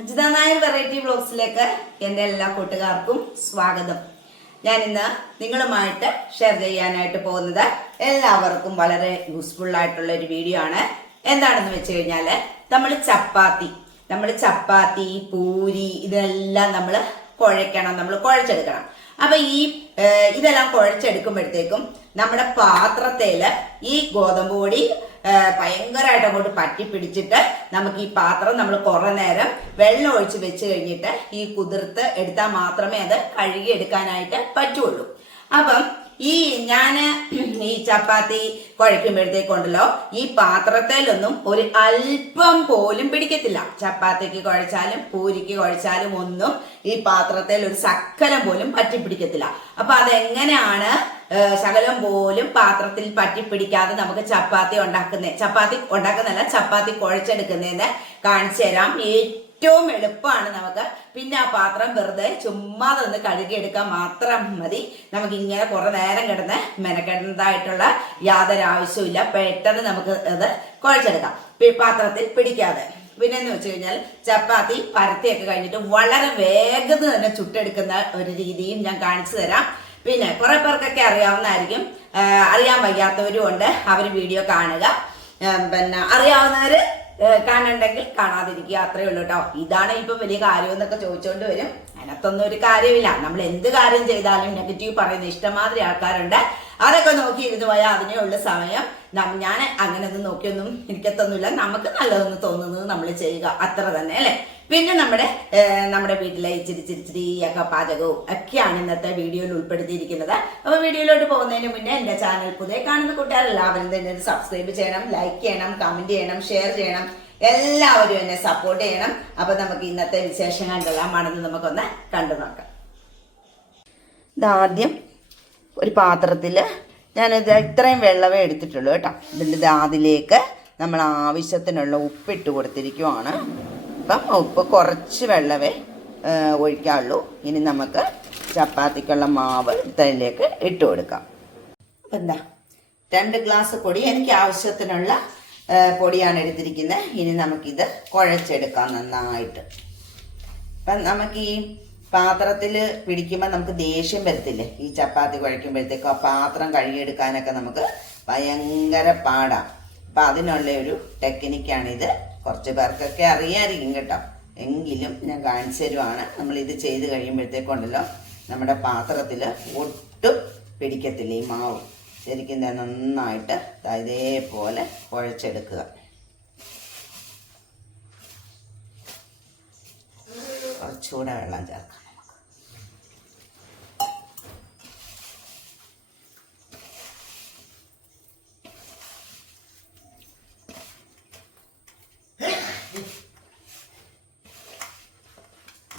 Ajitha Nair variety വ്ലോഗ്സിലേക്ക് എൻ്റെ എല്ലാ കൂട്ടുകാർക്കും സ്വാഗതം. ഞാൻ ഇന്ന് നിങ്ങളുമായിട്ട് ഷെയർ ചെയ്യാനായിട്ട് പോകുന്നത് എല്ലാവർക്കും വളരെ യൂസ്ഫുൾ ആയിട്ടുള്ള ഒരു വീഡിയോ ആണ്. എന്താണെന്ന് വെച്ച് കഴിഞ്ഞാൽ നമ്മൾ ചപ്പാത്തി പൂരി ഇതെല്ലാം നമ്മൾ കുഴച്ചെടുക്കണം. അപ്പൊ ഇതെല്ലാം കുഴച്ചെടുക്കുമ്പോഴത്തേക്കും നമ്മുടെ പാത്രത്തില് ഈ ഗോതമ്പ് പൊടി ഭയങ്കരമായിട്ട് അങ്ങോട്ട് പറ്റി പിടിച്ചിട്ട് നമുക്ക് ഈ പാത്രം നമ്മൾ കുറെ നേരം വെള്ളം ഒഴിച്ച് വെച്ച് കഴിഞ്ഞിട്ട് ഈ കുതിർത്ത് എടുത്താൽ മാത്രമേ അത് കഴുകി എടുക്കാനായിട്ട് പറ്റുള്ളൂ. അപ്പം ഈ ചപ്പാത്തി കുഴയ്ക്കുമ്പോഴത്തേക്കുണ്ടല്ലോ ഈ പാത്രത്തിലൊന്നും ഒരു അല്പം പോലും പിടിക്കത്തില്ല. ചപ്പാത്തിക്ക് കുഴച്ചാലും പൂരിക്ക് കുഴച്ചാലും ഒന്നും ഈ പാത്രത്തിൽ ഒരു ശകലം പോലും പറ്റിപ്പിടിക്കത്തില്ല. അപ്പൊ അതെങ്ങനെയാണ് ശകലം പോലും പാത്രത്തിൽ പറ്റിപ്പിടിക്കാതെ നമുക്ക് ചപ്പാത്തി ഉണ്ടാക്കുന്നതല്ല ചപ്പാത്തി കുഴച്ചെടുക്കുന്നതെന്ന് കാണിച്ചു തരാം. ഏറ്റവും എളുപ്പമാണ് നമുക്ക്. പിന്നെ ആ പാത്രം വെറുതെ ചുമ്മാ ഒന്ന് കഴുകിയെടുക്കാൻ മാത്രം മതി. നമുക്ക് ഇങ്ങനെ കുറെ നേരം കിടന്ന് മെനക്കെടേണ്ടതായിട്ടുള്ള യാതൊരു ആവശ്യമില്ല. പെട്ടെന്ന് നമുക്ക് അത് കുഴച്ചെടുക്കാം പാത്രത്തിൽ പിടിക്കാതെ. പിന്നെന്ന് വെച്ച് കഴിഞ്ഞാൽ ചപ്പാത്തി പരത്തിയൊക്കെ കഴിഞ്ഞിട്ട് വളരെ വേഗത തന്നെ ചുട്ടെടുക്കുന്ന ഒരു രീതിയും ഞാൻ കാണിച്ചു തരാം. പിന്നെ കുറെ പേർക്കൊക്കെ അറിയാവുന്നതായിരിക്കും, അറിയാൻ വയ്യാത്തവരും ഉണ്ട്. അവർ വീഡിയോ കാണുക. പിന്നെ അറിയാവുന്നവര് കാണണ്ടെങ്കിൽ കാണാതിരിക്കുക, അത്രേ ഉള്ളൂ കേട്ടോ. ഇതാണ് ഇപ്പൊ വലിയ കാര്യം എന്നൊക്കെ ചോദിച്ചോണ്ട് വരും. അതിനകത്തൊന്നും ഒരു കാര്യമില്ല. നമ്മൾ എന്ത് കാര്യം ചെയ്താലും നെഗറ്റീവ് പറയുന്ന ഇഷ്ടമാതിരി ആൾക്കാരുണ്ട്. അതൊക്കെ നോക്കിയിരുന്നു പോയാൽ അതിനേ ഉള്ള സമയം. ഞാൻ അങ്ങനെ ഒന്നും നോക്കിയൊന്നും ഇരിക്കത്തൊന്നുമില്ല. നമുക്ക് നല്ലതെന്ന് തോന്നുന്നത് നമ്മൾ ചെയ്യുക, അത്ര തന്നെ അല്ലെ. പിന്നെ നമ്മുടെ വീട്ടിലെ ഇച്ചിരി ഒക്കെ പാചകവും ഒക്കെയാണ് ഇന്നത്തെ വീഡിയോയിൽ ഉൾപ്പെടുത്തിയിരിക്കുന്നത്. അപ്പൊ വീഡിയോയിലോട്ട് പോകുന്നതിന് മുന്നേ എന്റെ ചാനൽ പുതിയ കാണുന്ന കൂട്ടുകാരെല്ലാവരും തന്നെ സബ്സ്ക്രൈബ് ചെയ്യണം, ലൈക്ക് ചെയ്യണം, കമന്റ് ചെയ്യണം, ഷെയർ ചെയ്യണം. എല്ലാവരും എന്നെ സപ്പോർട്ട് ചെയ്യണം. അപ്പൊ നമുക്ക് ഇന്നത്തെ വിശേഷങ്ങൾ എന്തെല്ലാമാണെന്ന് നമുക്കൊന്ന് കണ്ടു നോക്കാം. ഇതാദ്യം ഒരു പാത്രത്തില് ഞാനിത് ഇത്രയും വെള്ളമേ എടുത്തിട്ടുള്ളൂ കേട്ടോ. ഇതിൻ്റെ അതിലേക്ക് നമ്മൾ ആവശ്യത്തിനുള്ള ഉപ്പിട്ട് കൊടുത്തിരിക്കുവാണ്. അപ്പം ഉപ്പ് കുറച്ച് വെള്ളമേ ഒഴിക്കാവുള്ളൂ. ഇനി നമുക്ക് ചപ്പാത്തിക്കുള്ള മാവ് ഇതിലേക്ക് ഇട്ട് കൊടുക്കാം. എന്താ 2 ഗ്ലാസ് പൊടി, എനിക്ക് ആവശ്യത്തിനുള്ള പൊടിയാണ് എടുത്തിരിക്കുന്നത്. ഇനി നമുക്കിത് കുഴച്ചെടുക്കാം നന്നായിട്ട്. അപ്പം നമുക്ക് ഈ പാത്രത്തിൽ പിടിക്കുമ്പോൾ നമുക്ക് ദേഷ്യം വരത്തില്ലേ? ഈ ചപ്പാത്തി കുഴയ്ക്കുമ്പോഴത്തേക്കും ആ പാത്രം കഴുകിയെടുക്കാനൊക്കെ നമുക്ക് ഭയങ്കര പാടാം. അപ്പം അതിനുള്ള ഒരു ടെക്നിക്കാണിത്. കുറച്ച് പേർക്കൊക്കെ അറിയാമായിരിക്കും കേട്ടോ, എങ്കിലും ഞാൻ കാണിച്ചു തരുവാണ്. നമ്മളിത് ചെയ്ത് കഴിയുമ്പോഴത്തേക്കുണ്ടല്ലോ നമ്മുടെ പാത്രത്തിൽ ഒട്ടും പിടിക്കത്തില്ല ഈ മാവ്. ശരിക്കും നന്നായിട്ട് ഇതേപോലെ കുഴച്ചെടുക്കുക. കുറച്ചുകൂടെ വെള്ളം ചേർക്കാം.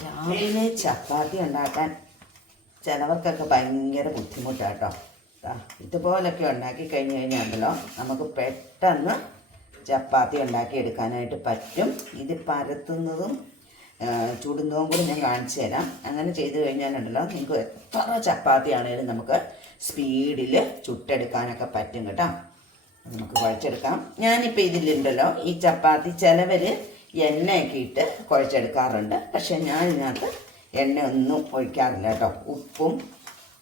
രാവിലെ ചപ്പാത്തി ഉണ്ടാക്കാൻ ചിലവർക്കൊക്കെ ഭയങ്കര ബുദ്ധിമുട്ടാട്ടോ. ഇതുപോലൊക്കെ ഉണ്ടാക്കി കഴിഞ്ഞ് കഴിഞ്ഞാണല്ലോ നമുക്ക് പെട്ടെന്ന് ചപ്പാത്തി ഉണ്ടാക്കി എടുക്കാനായിട്ട് പറ്റും. ഇത് പരത്തുന്നതും ചുടുന്നതും കൂടി ഞാൻ കാണിച്ചു തരാം. അങ്ങനെ ചെയ്ത് കഴിഞ്ഞാലുണ്ടല്ലോ നിങ്ങൾക്ക് എത്ര ചപ്പാത്തി ആണെങ്കിലും നമുക്ക് സ്പീഡിൽ ചുട്ടെടുക്കാനൊക്കെ പറ്റും കേട്ടോ. നമുക്ക് കുഴച്ചെടുക്കാം. ഞാനിപ്പോൾ ഇതിലുണ്ടല്ലോ ഈ ചപ്പാത്തി ചിലവർ എണ്ണയൊക്കെ ഇട്ട് കുഴച്ചെടുക്കാറുണ്ട്. പക്ഷെ ഞാൻ ഇതിനകത്ത് എണ്ണ ഒന്നും ഒഴിക്കാറില്ല കേട്ടോ. ഉപ്പും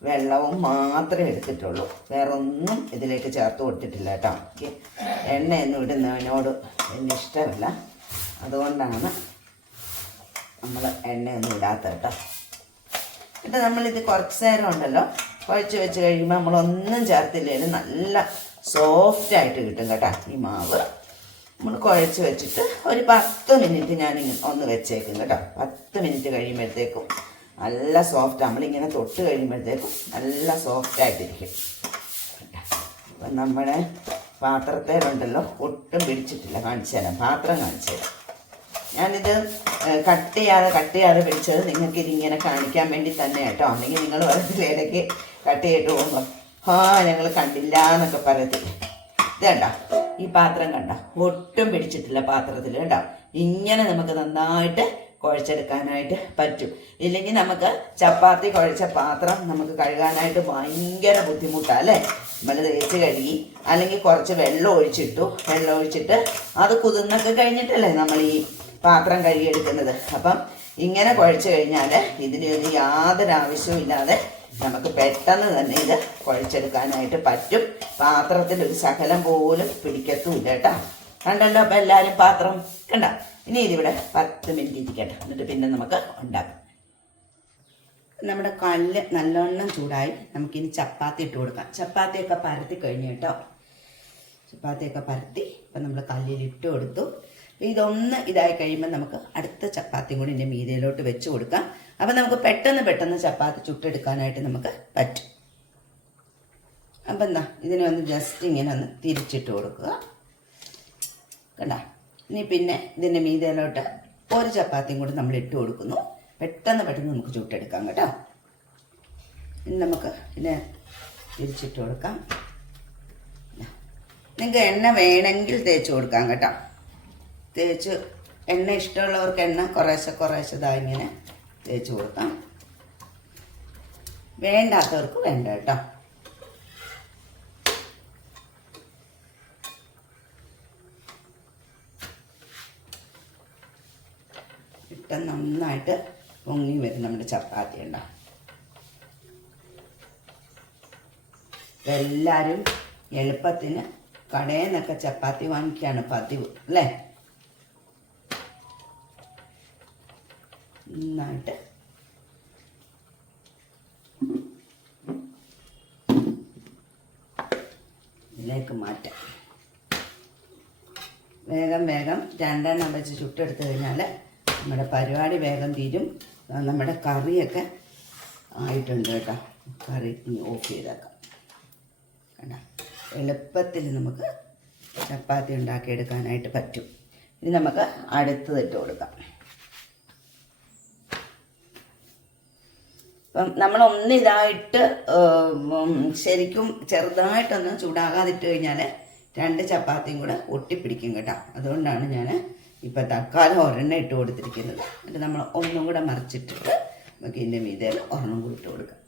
വെള്ളവും മാത്രമേ എടുത്തിട്ടുള്ളൂ, വേറെ ഒന്നും ഇതിലേക്ക് ചേർത്ത് കൊടുത്തിട്ടില്ല കേട്ടോ. എനിക്ക് എണ്ണയൊന്നും ഇടുന്നതിനോട് വലിയ ഇഷ്ടമല്ല, അതുകൊണ്ടാണ് നമ്മൾ എണ്ണയൊന്നും ഇടാത്ത കേട്ടോ. എന്നിട്ട് നമ്മളിത് കുറച്ച് നേരം ഉണ്ടല്ലോ കുഴച്ച് വെച്ച് കഴിയുമ്പോൾ നമ്മളൊന്നും ചേർത്തില്ലെങ്കിലും നല്ല സോഫ്റ്റായിട്ട് കിട്ടും കേട്ടോ. ഈ മാവ് നമ്മൾ കുഴച്ച് വെച്ചിട്ട് ഒരു 10 മിനിറ്റ് ഞാനിങ്ങനെ ഒന്ന് വെച്ചേക്കും കേട്ടോ. 10 മിനിറ്റ് കഴിയുമ്പോഴത്തേക്കും നല്ല സോഫ്റ്റ്, നമ്മളിങ്ങനെ തൊട്ട് കഴിയുമ്പോഴത്തേക്കും നല്ല സോഫ്റ്റായിട്ടിരിക്കും. അപ്പം നമ്മുടെ പാത്രത്തേലുണ്ടല്ലോ ഒട്ടും പിടിച്ചിട്ടില്ല. കാണിച്ചു തരാം, പാത്രം കാണിച്ചു തരാം. ഞാനിത് കട്ട് ചെയ്യാതെ പിടിച്ചത് നിങ്ങൾക്ക് ഇതിങ്ങനെ കാണിക്കാൻ വേണ്ടി തന്നെ കേട്ടോ. അല്ലെങ്കിൽ നിങ്ങൾ ഇടയ്ക്ക് കട്ട് ചെയ്തിട്ട് പോകുമ്പോൾ ഞങ്ങൾ കണ്ടില്ല എന്നൊക്കെ പറയത്തില്ല. ഇത് കണ്ടോ, ഈ പാത്രം കണ്ടോ, ഒട്ടും പിടിച്ചിട്ടില്ല പാത്രത്തിൽ കേട്ടോ. ഇങ്ങനെ നമുക്ക് നന്നായിട്ട് കുഴച്ചെടുക്കാനായിട്ട് പറ്റും. ഇല്ലെങ്കിൽ നമുക്ക് ചപ്പാത്തി കുഴച്ച പാത്രം നമുക്ക് കഴുകാനായിട്ട് ഭയങ്കര ബുദ്ധിമുട്ടാണ് അല്ലേ. നമ്മൾ തേച്ച് കഴുകി അല്ലെങ്കിൽ കുറച്ച് വെള്ളം ഒഴിച്ചിട്ട് അത് കുതിർന്നൊക്കെ കഴിഞ്ഞിട്ടല്ലേ നമ്മൾ ഈ പാത്രം കഴുകിയെടുക്കുന്നത്. അപ്പം ഇങ്ങനെ കുഴച്ച് കഴിഞ്ഞാൽ ഇതിന് യാതൊരു ആവശ്യവും ഇല്ലാതെ നമുക്ക് പെട്ടെന്ന് തന്നെ ഇത് കുഴച്ചെടുക്കാനായിട്ട് പറ്റും. പാത്രത്തിൽ ഒരു ശകലം പോലും പിടിക്കത്തുമില്ല കേട്ടോ. കണ്ടല്ലോ അപ്പം എല്ലാവരും പാത്രം കണ്ട. ഇനി ഇതിവിടെ 10 മിനിറ്റ് ഇരിക്കട്ടെ, എന്നിട്ട് പിന്നെ നമുക്ക് ഉണ്ടാക്കാം. നമ്മുടെ കല്ല് നല്ലോണം ചൂടായി. നമുക്കിനി ചപ്പാത്തി ഇട്ട് കൊടുക്കാം. ചപ്പാത്തിയൊക്കെ പരത്തി കഴിഞ്ഞു കേട്ടോ. ചപ്പാത്തിയൊക്കെ പരത്തി ഇപ്പം നമ്മൾ കല്ലിൽ ഇട്ട് കൊടുത്തു. ഇതൊന്ന് ഇതായി കഴിയുമ്പോൾ നമുക്ക് അടുത്ത ചപ്പാത്തിയും കൂടി ഇതിൻ്റെ മീതയിലോട്ട് വെച്ച് കൊടുക്കാം. അപ്പം നമുക്ക് പെട്ടെന്ന് ചപ്പാത്തി ചുട്ടെടുക്കാനായിട്ട് നമുക്ക് പറ്റും. അപ്പം എന്താ ഇതിനെ ഒന്ന് ജസ്റ്റ് ഇങ്ങനെ ഒന്ന് തിരിച്ചിട്ട് കൊടുക്കുക. കണ്ട. ഇനി പിന്നെ ഇതിൻ്റെ മീതയിലോട്ട് ഒരു ചപ്പാത്തിയും കൂടി നമ്മൾ ഇട്ട് കൊടുക്കുന്നു. പെട്ടെന്ന് നമുക്ക് ചുട്ടെടുക്കാം കേട്ടോ. ഇനി നമുക്ക് ഇതിനെ തിരിച്ചിട്ട് കൊടുക്കാം. നിങ്ങൾക്ക് എണ്ണ വേണമെങ്കിൽ തേച്ച് കൊടുക്കാം കേട്ടോ. തേച്ച് എണ്ണ ഇഷ്ടമുള്ളവർക്ക് എണ്ണ കുറേശ്ശെ ഇങ്ങനെ തേച്ച് കൊടുക്കാം. വേണ്ടാത്തവർക്ക് വേണ്ട കേട്ടോ. ഇട്ട് നന്നായിട്ട് പൊങ്ങി വരും നമ്മുടെ ചപ്പാത്തി ഉണ്ടാവും. എല്ലാവരും എളുപ്പത്തിന് കടയിൽ നിന്നൊക്കെ ചപ്പാത്തി വാങ്ങിക്കുകയാണ് പതിവ് അല്ലേ. നന്നായിട്ട് ഇതിലേക്ക് മാറ്റാം. വേഗം 2 വെച്ച് ചുട്ടെടുത്ത് കഴിഞ്ഞാൽ നമ്മുടെ പരിപാടി വേഗം തീരും. നമ്മുടെ കറിയൊക്കെ ആയിട്ടുണ്ട് കേട്ടോ. കറി ഓഫ് ചെയ്തേക്കാം. കണ്ട, എളുപ്പത്തിൽ നമുക്ക് ചപ്പാത്തി ഉണ്ടാക്കിയെടുക്കാനായിട്ട് പറ്റും. ഇനി നമുക്ക് അടുത്തത് ഇട്ട് കൊടുക്കാം. അപ്പം നമ്മളൊന്ന് ഇതായിട്ട് ശരിക്കും ചെറുതായിട്ടൊന്ന് ചൂടാകാതിട്ട് കഴിഞ്ഞാൽ 2 ചപ്പാത്തിയും കൂടെ ഒട്ടിപ്പിടിക്കും കേട്ടോ. അതുകൊണ്ടാണ് ഞാൻ ഇപ്പം തൽക്കാലം ഒരെണ്ണം ഇട്ട് കൊടുത്തിരിക്കുന്നത്. എന്നിട്ട് നമ്മൾ ഒന്നും കൂടെ മറിച്ചിട്ടിട്ട് നമുക്ക് ഇതിൻ്റെ മീതയിൽ ഒരെണ്ണം കൂടി ഇട്ട് കൊടുക്കാം.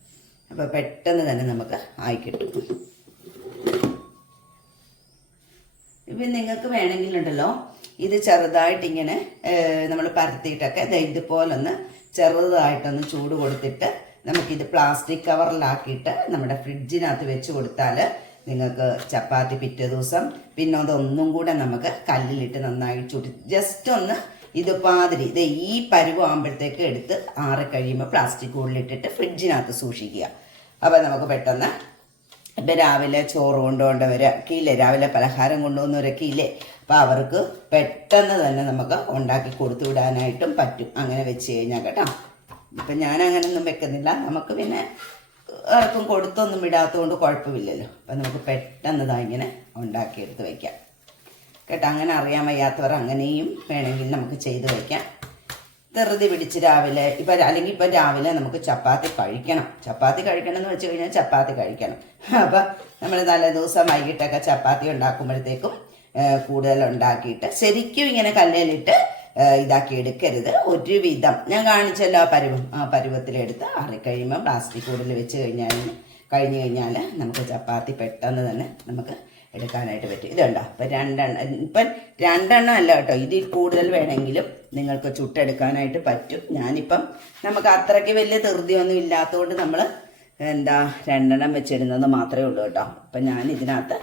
അപ്പോൾ പെട്ടെന്ന് തന്നെ നമുക്ക് ആയി കിട്ടും. ഇപ്പം നിങ്ങൾക്ക് വേണമെങ്കിലുണ്ടല്ലോ ഇത് ചെറുതായിട്ടിങ്ങനെ നമ്മൾ പരത്തിയിട്ടൊക്കെ ഇതുപോലൊന്ന് ചെറുതായിട്ടൊന്ന് ചൂട് കൊടുത്തിട്ട് നമുക്കിത് പ്ലാസ്റ്റിക് കവറിലാക്കിയിട്ട് നമ്മുടെ ഫ്രിഡ്ജിനകത്ത് വെച്ച് കൊടുത്താൽ നിങ്ങൾക്ക് ചപ്പാത്തി പിറ്റേ ദിവസം പിന്നെ അതൊന്നും കൂടെ നമുക്ക് കല്ലിലിട്ട് നന്നായി ചുട്ടി ജസ്റ്റ് ഒന്ന് ഇതുമാതിരി ഈ പരുവാകുമ്പോഴത്തേക്ക് എടുത്ത് ആറിക്കഴിയുമ്പോൾ പ്ലാസ്റ്റിക് ഉള്ളിലിട്ടിട്ട് ഫ്രിഡ്ജിനകത്ത് സൂക്ഷിക്കുക. അപ്പോൾ നമുക്ക് പെട്ടെന്ന് ഇപ്പം രാവിലെ ചോറ് കൊണ്ടുപോകേണ്ടവരൊക്കെ ഇല്ലേ, രാവിലെ പലഹാരം കൊണ്ടുപോകുന്നവരൊക്കെ ഇല്ലേ, അപ്പോൾ അവർക്ക് പെട്ടെന്ന് തന്നെ നമുക്ക് ഉണ്ടാക്കി കൊടുത്തു വിടാനായിട്ടും പറ്റും അങ്ങനെ വെച്ച് കഴിഞ്ഞാൽ കേട്ടോ. ഇപ്പം ഞാൻ അങ്ങനെയൊന്നും വെക്കുന്നില്ല. നമുക്ക് പിന്നെ ആർക്കും കൊടുത്തൊന്നും വിടാത്തതുകൊണ്ട് കുഴപ്പമില്ലല്ലോ. അപ്പം നമുക്ക് പെട്ടെന്ന് ഇങ്ങനെ ഉണ്ടാക്കിയെടുത്ത് വയ്ക്കാം കേട്ടോ. അങ്ങനെ അറിയാൻ വയ്യാത്തവർ അങ്ങനെയും വേണമെങ്കിൽ നമുക്ക് ചെയ്ത് വയ്ക്കാം. ധൃതി പിടിച്ച് രാവിലെ അല്ലെങ്കിൽ ഇപ്പം രാവിലെ നമുക്ക് ചപ്പാത്തി കഴിക്കണം എന്ന് വെച്ച് കഴിഞ്ഞാൽ ചപ്പാത്തി കഴിക്കണം. അപ്പം നമ്മൾ നല്ല ദിവസം വൈകിട്ടൊക്കെ ചപ്പാത്തി ഉണ്ടാക്കുമ്പോഴത്തേക്കും കൂടുതൽ ഉണ്ടാക്കിയിട്ട് ശരിക്കും ഇങ്ങനെ കല്ലിലിട്ട് ഇതാക്കി എടുക്കരുത്. ഒരുവിധം ഞാൻ കാണിച്ചല്ലോ ആ പരുവത്തിലെടുത്ത് ആറിക്കഴിയുമ്പോൾ പ്ലാസ്റ്റിക് കൂടിൽ വെച്ച് കഴിഞ്ഞ് കഴിഞ്ഞാൽ നമുക്ക് ചപ്പാത്തി പെട്ടെന്ന് തന്നെ നമുക്ക് എടുക്കാനായിട്ട് പറ്റും. ഇതുണ്ടോ ഇപ്പം 2 എണ്ണം അല്ല കേട്ടോ, ഇതിൽ കൂടുതൽ വേണമെങ്കിലും നിങ്ങൾക്ക് ചുട്ടെടുക്കാനായിട്ട് പറ്റും. ഞാനിപ്പം നമുക്ക് അത്രയ്ക്ക് വലിയ ധൃതിയൊന്നും ഇല്ലാത്തതുകൊണ്ട് നമ്മൾ 2 എണ്ണം വെച്ചിടുന്നത് മാത്രമേ ഉള്ളൂ കേട്ടോ. അപ്പം ഞാൻ ഇതിനകത്ത്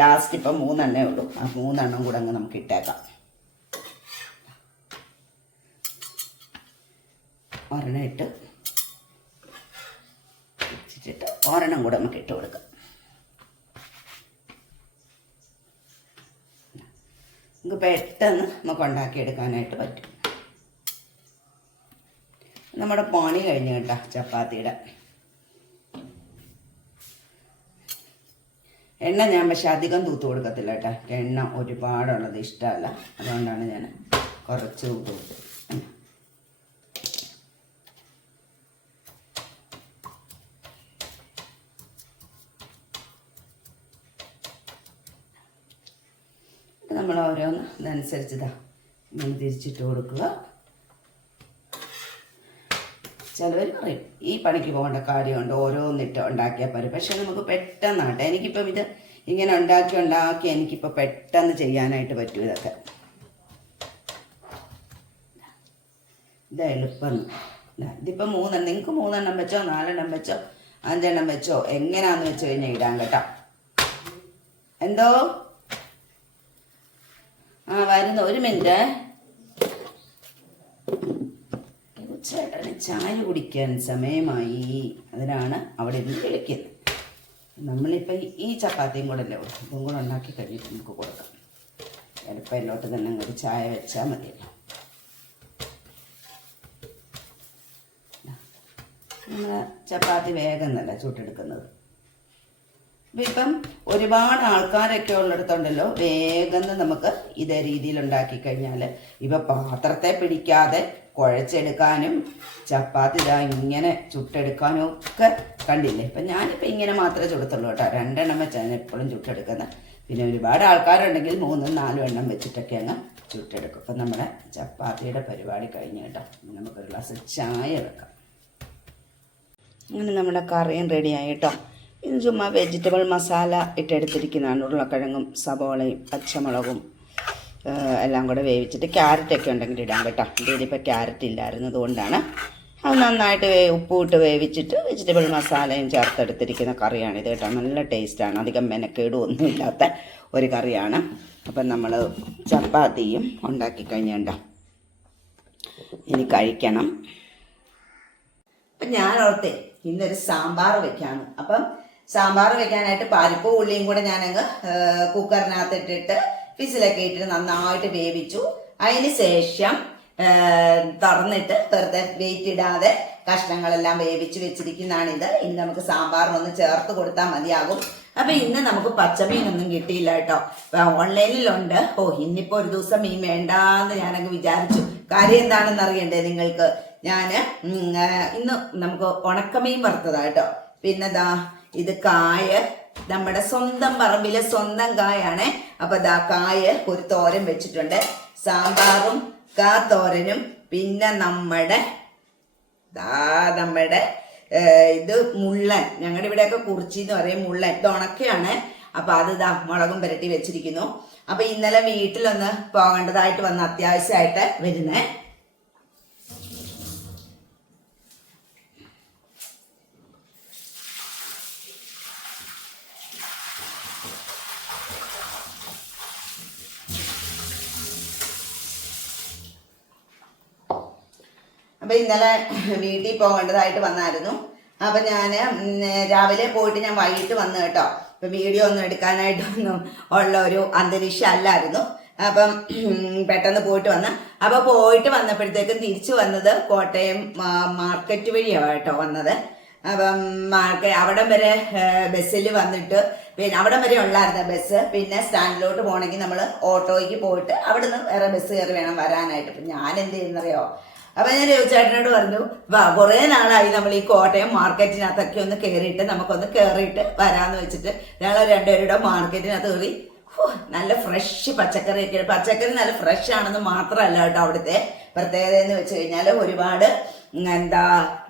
ലാസ്റ്റ് ഇപ്പം 3 എണ്ണേ ഉള്ളൂ. ആ 3 എണ്ണം കൂടെ അങ്ങ് നമുക്ക് ഇട്ടേക്കാം. ഒരെണ്ണം ഇട്ട് വെച്ചിട്ട് ഒരെണ്ണം കൂടെ നമുക്ക് ഇട്ട് കൊടുക്കാം. നമുക്ക് പെട്ടെന്ന് നമുക്ക് ഉണ്ടാക്കിയെടുക്കാനായിട്ട് പറ്റും. നമ്മുടെ പണി കഴിഞ്ഞ് കേട്ടോ ചപ്പാത്തിയുടെ. എണ്ണ ഞാൻ പക്ഷെ അധികം തൂത്ത് കൊടുക്കത്തില്ല കേട്ടോ. എണ്ണ ഒരുപാടുള്ളത് ഇഷ്ടമല്ല, അതുകൊണ്ടാണ് ഞാൻ കുറച്ച് തൂത്ത് കൊടുത്തത്. നമ്മൾ ഓരോന്ന് ഇതനുസരിച്ച് തിരിച്ചിട്ട് കൊടുക്കുക. ചിലവർ പറയും ഈ പണിക്ക് പോകേണ്ട കാര്യമുണ്ട്, ഓരോന്നിട്ട് ഉണ്ടാക്കിയാൽ പോലും. പക്ഷെ നമുക്ക് പെട്ടെന്നാട്ടെ. എനിക്കിപ്പം ഇത് ഇങ്ങനെ ഉണ്ടാക്കി എനിക്കിപ്പോൾ പെട്ടെന്ന് ചെയ്യാനായിട്ട് പറ്റും. ഇതൊക്കെ ഇത് എളുപ്പം. ഇതിപ്പോൾ 3 നിങ്ങൾക്ക് 3 വെച്ചോ 4 വെച്ചോ 5 വെച്ചോ എങ്ങനെയാണെന്ന് വെച്ച് കഴിഞ്ഞാൽ ഇടാൻ കേട്ടോ. എന്തോ വരുന്ന 1 മിനിറ്റ്. ചേട്ടന് ചായ കുടിക്കാൻ സമയമായി, അതിനാണ് അവിടെ ഇരുന്ന് വിളിക്കുന്നത്. നമ്മളിപ്പോൾ ഈ ചപ്പാത്തിയും കൂടെ അല്ലേ ഇതും കൂടെ ഉണ്ടാക്കി കഴിഞ്ഞിട്ട് നമുക്ക് കൊടുക്കാം. ചിലപ്പോൾ എല്ലോട്ട് തന്നെ ഒരു ചായ വെച്ചാൽ മതിയല്ലോ. നമ്മൾ ചപ്പാത്തി വേഗം നല്ല ചുട്ടെടുക്കുന്നത്. അപ്പം ഇപ്പം ഒരുപാട് ആൾക്കാരൊക്കെ ഉള്ളിടത്തുണ്ടല്ലോ, വേഗം നമുക്ക് ഇതേ രീതിയിൽ ഉണ്ടാക്കി കഴിഞ്ഞാൽ ഇപ്പം പാത്രത്തെ പിടിക്കാതെ കുഴച്ചെടുക്കാനും ചപ്പാത്തി ഇതാ ഇങ്ങനെ ചുട്ടെടുക്കാനും ഒക്കെ കണ്ടില്ലേ. ഇപ്പം ഞാനിപ്പോൾ ഇങ്ങനെ മാത്രമേ ചുടത്തുള്ളൂ കേട്ടോ. 2 വെച്ചാണ് എപ്പോഴും ചുട്ടെടുക്കുന്നത്. പിന്നെ ഒരുപാട് ആൾക്കാരുണ്ടെങ്കിൽ 3, 4 വെച്ചിട്ടൊക്കെ അങ്ങ് ചുട്ടെടുക്കും. അപ്പം നമ്മുടെ ചപ്പാത്തിയുടെ പരിപാടി കഴിഞ്ഞ് കേട്ടോ. നമുക്കൊരു ഗ്ലാസ് ചായ വെക്കാം. അങ്ങനെ നമ്മുടെ കറിയും റെഡിയായി കേട്ടോ. ഇത് ചുമ്മാ വെജിറ്റബിൾ മസാല ഇട്ടെടുത്തിരിക്കുന്നതാണ്. ഉരുളക്കിഴങ്ങും സബോളയും പച്ചമുളകും എല്ലാം കൂടെ വേവിച്ചിട്ട് ക്യാരറ്റൊക്കെ ഉണ്ടെങ്കിൽ ഇടാൻ കേട്ടോ. ഇതിലിപ്പോൾ ക്യാരറ്റ് ഇല്ലായിരുന്നത് കൊണ്ടാണ്. അത് നന്നായിട്ട് ഉപ്പുമിട്ട് വേവിച്ചിട്ട് വെജിറ്റബിൾ മസാലയും ചേർത്തെടുത്തിരിക്കുന്ന കറിയാണിത് കേട്ടോ. നല്ല ടേസ്റ്റാണ്. അധികം മെനക്കേടും ഇല്ലാത്ത ഒരു കറിയാണ്. അപ്പം നമ്മൾ ചപ്പാത്തിയും ഉണ്ടാക്കി കഴിഞ്ഞുണ്ടോ, ഇനി കഴിക്കണം. അപ്പം ഞാൻ ഓർത്തേ ഇന്നൊരു സാമ്പാർ വെക്കാണ്. അപ്പം സാമ്പാർ വെക്കാനായിട്ട് പരിപ്പും ഉള്ളിയും കൂടെ ഞാനങ്ങ് കുക്കറിനകത്ത് ഇട്ടിട്ട് വിസിലൊക്കെ ഇട്ടിട്ട് നന്നായിട്ട് വേവിച്ചു. അതിന് ശേഷം തുറന്നിട്ട് വെറുതെ വെയിറ്റ് ഇടാതെ കഷ്ണങ്ങളെല്ലാം വേവിച്ച് വെച്ചിരിക്കുന്നതാണിത്. ഇനി നമുക്ക് സാമ്പാറിനൊന്ന് ചേർത്ത് കൊടുത്താൽ മതിയാകും. അപ്പം ഇന്ന് നമുക്ക് പച്ചമീനൊന്നും കിട്ടിയില്ല കേട്ടോ. ഓൺലൈനിലുണ്ട്. ഇന്നിപ്പോൾ ഒരു ദിവസം മീൻ വേണ്ടാന്ന് ഞാനങ്ങ് വിചാരിച്ചു. കാര്യം എന്താണെന്ന് അറിയണ്ടേ നിങ്ങൾക്ക്? ഞാൻ ഇന്ന് നമുക്ക് ഉണക്കമീൻ വറുത്തതാ കേട്ടോ. പിന്നെ ഇത് കായ, നമ്മുടെ സ്വന്തം പറമ്പിലെ സ്വന്തം കായാണ്. അപ്പൊ കായ ഒരു തോരൻ വെച്ചിട്ടുണ്ട്. സാമ്പാറും തോരനും പിന്നെ നമ്മുടെ ഇത് മുള്ളൻ, ഞങ്ങളുടെ ഇവിടെയൊക്കെ കുറിച്ചി എന്ന് പറയും, മുള്ളൻ. ഇത് ഉണക്കയാണ്. അപ്പൊ അത് മുളകും പുരട്ടി വെച്ചിരിക്കുന്നു. അപ്പൊ ഇന്നലെ വീട്ടിലൊന്ന് പോകേണ്ടതായിട്ട് വന്ന് അത്യാവശ്യമായിട്ട് വരുന്നേ. അപ്പം ഇന്നലെ വീട്ടിൽ പോകേണ്ടതായിട്ട് വന്നായിരുന്നു. അപ്പം ഞാൻ രാവിലെ പോയിട്ട് ഞാൻ വൈകിട്ട് വന്നു കേട്ടോ. ഇപ്പം വീഡിയോ ഒന്നും എടുക്കാനായിട്ടൊന്നും ഉള്ള ഒരു അന്തരീക്ഷം അല്ലായിരുന്നു. അപ്പം പെട്ടെന്ന് പോയിട്ട് വന്ന്. അപ്പോൾ പോയിട്ട് വന്നപ്പോഴത്തേക്കും തിരിച്ചു വന്നത് കോട്ടയം മാർക്കറ്റ് വഴിയാണ് കേട്ടോ വന്നത്. അപ്പം അവിടം വരെ ബസ്സിൽ വന്നിട്ട് പിന്നെ അവിടം വരെ ഉള്ളായിരുന്നു ബസ്. പിന്നെ സ്റ്റാൻഡിലോട്ട് പോകണമെങ്കിൽ നമ്മൾ ഓട്ടോയ്ക്ക് പോയിട്ട് അവിടെ നിന്ന് വേറെ ബസ് കയറി വേണം വരാനായിട്ട്. അപ്പം ഞാൻ എന്ത് ചെയ്യുന്നറിയോ, അപ്പം ഞാൻ രവിചേട്ടനോട് പറഞ്ഞു, കുറേ നാളായി നമ്മൾ ഈ കോട്ടയം മാർക്കറ്റിനകത്തൊക്കെ ഒന്ന് കയറിയിട്ട് നമുക്കൊന്ന് കയറിയിട്ട് വരാമെന്ന് വെച്ചിട്ട് ഞങ്ങൾ 2 പേരുടെ മാർക്കറ്റിനകത്ത് കയറി. നല്ല ഫ്രഷ് പച്ചക്കറിയൊക്കെ. പച്ചക്കറി നല്ല ഫ്രഷ് ആണെന്ന് മാത്രമല്ല കേട്ടോ അവിടുത്തെ പ്രത്യേകത എന്ന് വെച്ച് കഴിഞ്ഞാൽ ഒരുപാട്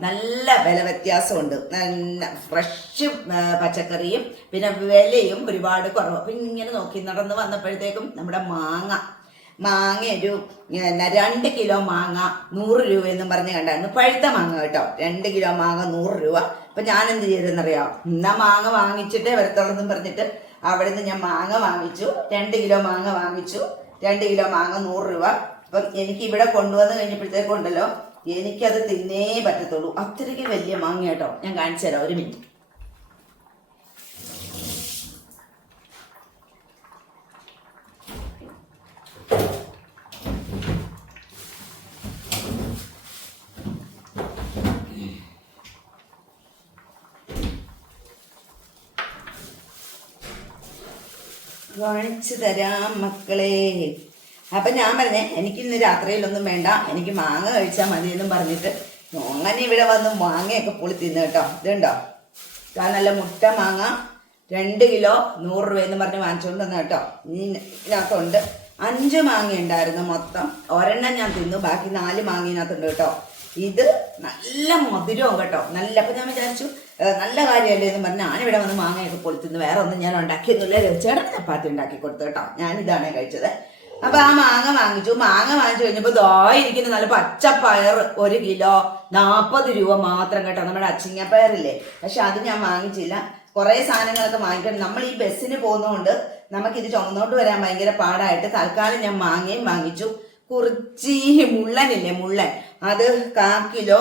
നല്ല വില വ്യത്യാസമുണ്ട്. ഫ്രഷ് പച്ചക്കറിയും പിന്നെ വിലയും ഒരുപാട് കുറവ്. അപ്പം ഇങ്ങനെ നോക്കി നടന്ന് വന്നപ്പോഴത്തേക്കും നമ്മുടെ മാങ്ങ ഒരു 2 കിലോ മാങ്ങ 100 രൂപയെന്നും പറഞ്ഞ് കണ്ടായിരുന്നു. പഴുത്ത മാങ്ങ കേട്ടോ. 2 കിലോ മാങ്ങ 100 രൂപ. അപ്പം ഞാൻ എന്ത് ചെയ്തെന്നറിയാം, എന്നാ മാങ്ങ വാങ്ങിച്ചിട്ടേ വരത്തുള്ളതെന്നും പറഞ്ഞിട്ട് അവിടെ നിന്ന് ഞാൻ മാങ്ങ വാങ്ങിച്ചു. 2 കിലോ മാങ്ങ വാങ്ങിച്ചു. 2 കിലോ മാങ്ങ 100 രൂപ. അപ്പം എനിക്ക് ഇവിടെ കൊണ്ടുവന്ന് കഴിഞ്ഞപ്പോഴത്തേക്കും ഉണ്ടല്ലോ, എനിക്കത് തിന്നേ പറ്റത്തുള്ളൂ. അത്രയ്ക്ക് വലിയ മാങ്ങ കേട്ടോ. ഞാൻ കാണിച്ചു തരാം, 1 മിനിറ്റ്. കാണിച്ചു തരാം മക്കളെ. അപ്പം ഞാൻ പറഞ്ഞേ എനിക്കിന്ന് രാത്രിയിലൊന്നും വേണ്ട, എനിക്ക് മാങ്ങ കഴിച്ചാൽ മതിയെന്നും പറഞ്ഞിട്ട് അങ്ങനെ ഇവിടെ വന്ന് മാങ്ങയൊക്കെ പൊളി തിന്നു കേട്ടോ. ഇതുണ്ടോ, നല്ല മുട്ട മാങ്ങ 2 കിലോ 100 രൂപയെന്ന് പറഞ്ഞ് വാങ്ങിച്ചുകൊണ്ട് വന്നു കേട്ടോ. ഇതിനകത്തുണ്ട് 5 മാങ്ങ ഉണ്ടായിരുന്നു മൊത്തം. ഒരെണ്ണം ഞാൻ തിന്നു, ബാക്കി 4 മാങ്ങ ഇതിനകത്തുണ്ട് കേട്ടോ. ഇത് നല്ല മധുരവും കേട്ടോ, നല്ല. അപ്പം ഞാൻ വിചാരിച്ചു നല്ല കാര്യമല്ലേ എന്ന് പറഞ്ഞാൽ ഞാനിവിടെ വന്ന് മാങ്ങയൊക്കെ പൊളിത്തുന്നു. വേറെ ഒന്നും ഞാൻ ഉണ്ടാക്കിയൊന്നുമില്ല. ചേട്ടൻ ചപ്പാത്തി ഉണ്ടാക്കി കൊടുത്തു കേട്ടോ. ഞാനിതാണ് കഴിച്ചത്. അപ്പൊ ആ മാങ്ങ വാങ്ങിച്ചു കഴിഞ്ഞപ്പോ ഇരിക്കുന്ന നല്ല പച്ചപ്പയർ 1 കിലോ 40 രൂപ മാത്രം കേട്ടോ, നമ്മുടെ അച്ചിങ്ങപ്പയറില്ലേ. പക്ഷെ അത് ഞാൻ വാങ്ങിച്ചില്ല. കുറെ സാധനങ്ങളൊക്കെ വാങ്ങിക്കണം. നമ്മൾ ഈ ബസ്സിന് പോകുന്നതുകൊണ്ട് നമുക്കിത് ചുമന്നോണ്ട് വരാൻ ഭയങ്കര പാടായിട്ട് തൽക്കാലം ഞാൻ മാങ്ങയും വാങ്ങിച്ചു. കുറിച്ചി മുള്ളനില്ലേ, മുള്ളൻ, അത് 1/4 കിലോ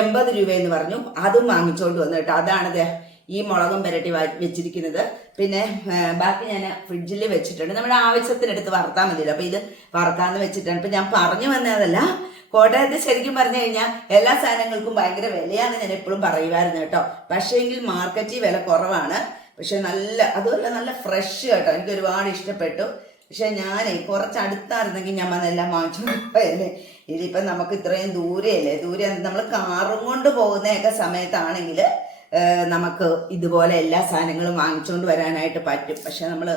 80 രൂപയെന്ന് പറഞ്ഞു. അതും വാങ്ങിച്ചോണ്ട് വന്നു കേട്ടോ. അതാണത് ഈ മുളകും പുരട്ടി വെച്ചിരിക്കുന്നത്. പിന്നെ ബാക്കി ഞാൻ ഫ്രിഡ്ജിൽ വെച്ചിട്ടുണ്ട്. നമ്മുടെ ആവശ്യത്തിനെടുത്ത് വറുത്താൽ മതിയല്ലോ. അപ്പൊ ഇത് വറുക്കാന്ന് വെച്ചിട്ടാണ്. ഇപ്പൊ ഞാൻ പറഞ്ഞു വന്നതല്ല, കോട്ടയത്ത് ശരിക്കും പറഞ്ഞു കഴിഞ്ഞാൽ എല്ലാ സാധനങ്ങൾക്കും ഭയങ്കര വിലയാണെന്ന് ഞാൻ എപ്പോഴും പറയുമായിരുന്നു കേട്ടോ. പക്ഷേ എങ്കിൽ മാർക്കറ്റിൽ വില കുറവാണ്. പക്ഷെ അതുമല്ല നല്ല ഫ്രഷ് കേട്ടോ. എനിക്ക് ഒരുപാട് ഇഷ്ടപ്പെട്ടു. പക്ഷെ ഞാനേ കുറച്ച് അടുത്തായിരുന്നെങ്കിൽ ഞാൻ വന്നെല്ലാം വാങ്ങിച്ചോണ്ടല്ലേ. ഇതിപ്പം നമുക്ക് ഇത്രയും ദൂരെയല്ലേ, നമ്മൾ കാറും കൊണ്ട് പോകുന്നതൊക്കെ സമയത്താണെങ്കിൽ നമുക്ക് ഇതുപോലെ എല്ലാ സാധനങ്ങളും വാങ്ങിച്ചുകൊണ്ട് വരാനായിട്ട് പറ്റും. പക്ഷെ നമ്മൾ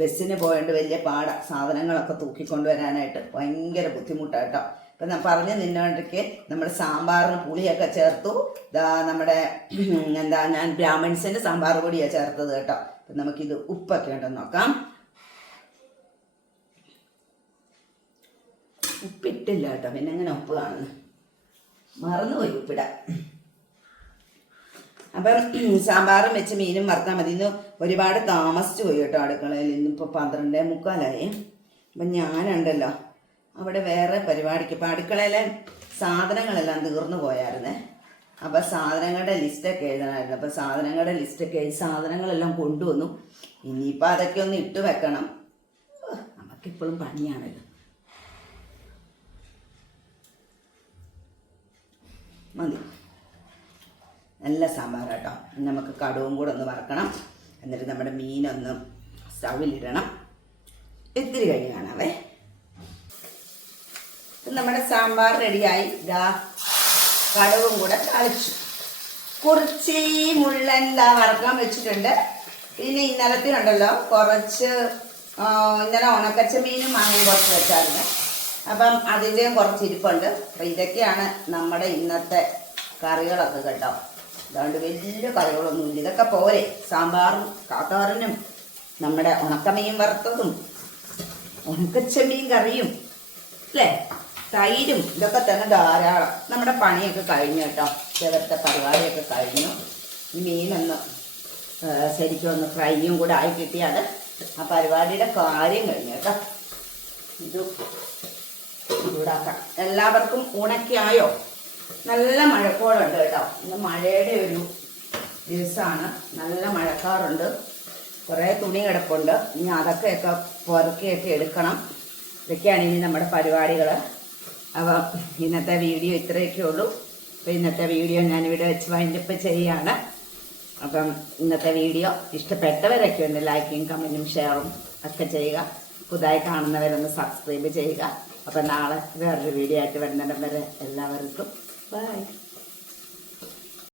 ബസ്സിന് പോയോണ്ട് വലിയ പാടാണ്. സാധനങ്ങളൊക്കെ തൂക്കിക്കൊണ്ട് വരാനായിട്ട് ഭയങ്കര ബുദ്ധിമുട്ടാട്ടോ. ഇപ്പം ഞാൻ പറഞ്ഞു നിന്നോണ്ടൊക്കെ നമ്മൾ സാമ്പാറിന് പുളിയൊക്കെ ചേർത്തു. നമ്മുടെ ഞാൻ ബ്രാഹ്മിൺസിൻ്റെ സാമ്പാർ പൊടിയാണ് ചേർത്തത് കേട്ടോ. അപ്പം നമുക്കിത് ഉപ്പൊക്കെ ഉണ്ടെന്ന് നോക്കാം. ഉപ്പിട്ടില്ല കേട്ടോ, പിന്നെ എങ്ങനെ ഉപ്പ് കാണുന്നു, മറന്നുപോയി ഉപ്പിടാൻ. അപ്പം സാമ്പാറും വെച്ച് മീനും വറുത്താൽ മതി. ഇന്ന് ഒരുപാട് താമസിച്ചു പോയി കേട്ടോ അടുക്കളയിൽ. ഇന്നിപ്പോൾ 12:45. അപ്പം ഞാനുണ്ടല്ലോ അവിടെ വേറെ പരിപാടിക്ക്. ഇപ്പം അടുക്കളയിലെ സാധനങ്ങളെല്ലാം തീർന്നു പോയായിരുന്നേ. അപ്പം സാധനങ്ങളുടെ ലിസ്റ്റൊക്കെ എഴുതണമായിരുന്നു. അപ്പം സാധനങ്ങളുടെ ലിസ്റ്റൊക്കെ എഴുതി സാധനങ്ങളെല്ലാം കൊണ്ടുവന്നു. ഇനിയിപ്പോൾ അതൊക്കെ ഒന്ന് ഇട്ട് വെക്കണം. നമുക്കിപ്പോഴും പണിയാണല്ലോ. മതി, നല്ല സാമ്പാർ കേട്ടോ. നമുക്ക് കടുവും കൂടെ ഒന്ന് വറക്കണം. എന്നിട്ട് നമ്മുടെ മീനൊന്ന് സ്റ്റൗവിലിടണം. ഇത്തിരി കഴിഞ്ഞ് കാണാവേ. നമ്മുടെ സാമ്പാർ റെഡിയായി. കടുവും കൂടെ തളിച്ചു. കുറച്ച് മുള്ളൻ വറക്കാൻ വെച്ചിട്ടുണ്ട്. പിന്നെ ഇന്നലത്തിനുണ്ടല്ലോ കുറച്ച് ഇന്നലെ ഉണക്കച്ച മീനും വാങ്ങി കുറച്ച് വെച്ചായിരുന്നു. അപ്പം അതിൻ്റെയും കുറച്ച് ഇരിപ്പുണ്ട്. അപ്പം ഇതൊക്കെയാണ് നമ്മുടെ ഇന്നത്തെ കറികളൊക്കെ കേട്ടോ. അതുകൊണ്ട് വലിയ കറികളൊന്നുമില്ല. ഇതൊക്കെ പോരെ. സാമ്പാറും കാക്കാറിനും നമ്മുടെ ഉണക്കമീൻ വറുത്തതും ഉണക്കച്ചമീൻ കറിയും അല്ലേ, തൈരും, ഇതൊക്കെ തന്നെ ധാരാളം. നമ്മുടെ പണിയൊക്കെ കഴിഞ്ഞു കേട്ടോ. ഇവിടുത്തെ പരിപാടിയൊക്കെ കഴിഞ്ഞു. ഈ മീനൊന്ന് ശരിക്കും ഒന്ന് ഫ്രൈയും കൂടെ ആയി കിട്ടിയാൽ ആ പരിപാടിയുടെ കാര്യം കഴിഞ്ഞു കേട്ടോ. ഇത് ചൂടാക്കാം. എല്ലാവർക്കും ഊണൊക്കെയായോ? നല്ല മഴക്കോളുണ്ട് കേട്ടോ. ഇന്ന് മഴയുടെ ഒരു ദിവസമാണ്. നല്ല മഴക്കാറുണ്ട്. കുറേ തുണി കിടപ്പുണ്ട്. ഇനി അതൊക്കെയൊക്കെ പുറക്കിയൊക്കെ എടുക്കണം. ഇതൊക്കെയാണ് ഇനി നമ്മുടെ പരിപാടികൾ. അപ്പം ഇന്നത്തെ വീഡിയോ ഇത്രയൊക്കെ ഉള്ളൂ. അപ്പം ഇന്നത്തെ വീഡിയോ ഞാനിവിടെ വെച്ച് വൈൻഡപ്പ് ചെയ്യുകയാണ്. അപ്പം ഇന്നത്തെ വീഡിയോ ഇഷ്ടപ്പെട്ടവരൊക്കെ ഉണ്ട് ലൈക്കും കമൻറ്റും ഷെയറും ഒക്കെ ചെയ്യുക. പുതുതായി കാണുന്നവരൊന്ന് സബ്സ്ക്രൈബ് ചെയ്യുക. അപ്പം നാളെ വേറൊരു വീഡിയോ ആയിട്ട് വരുന്നിടം വരെ എല്ലാവർക്കും ബൈ.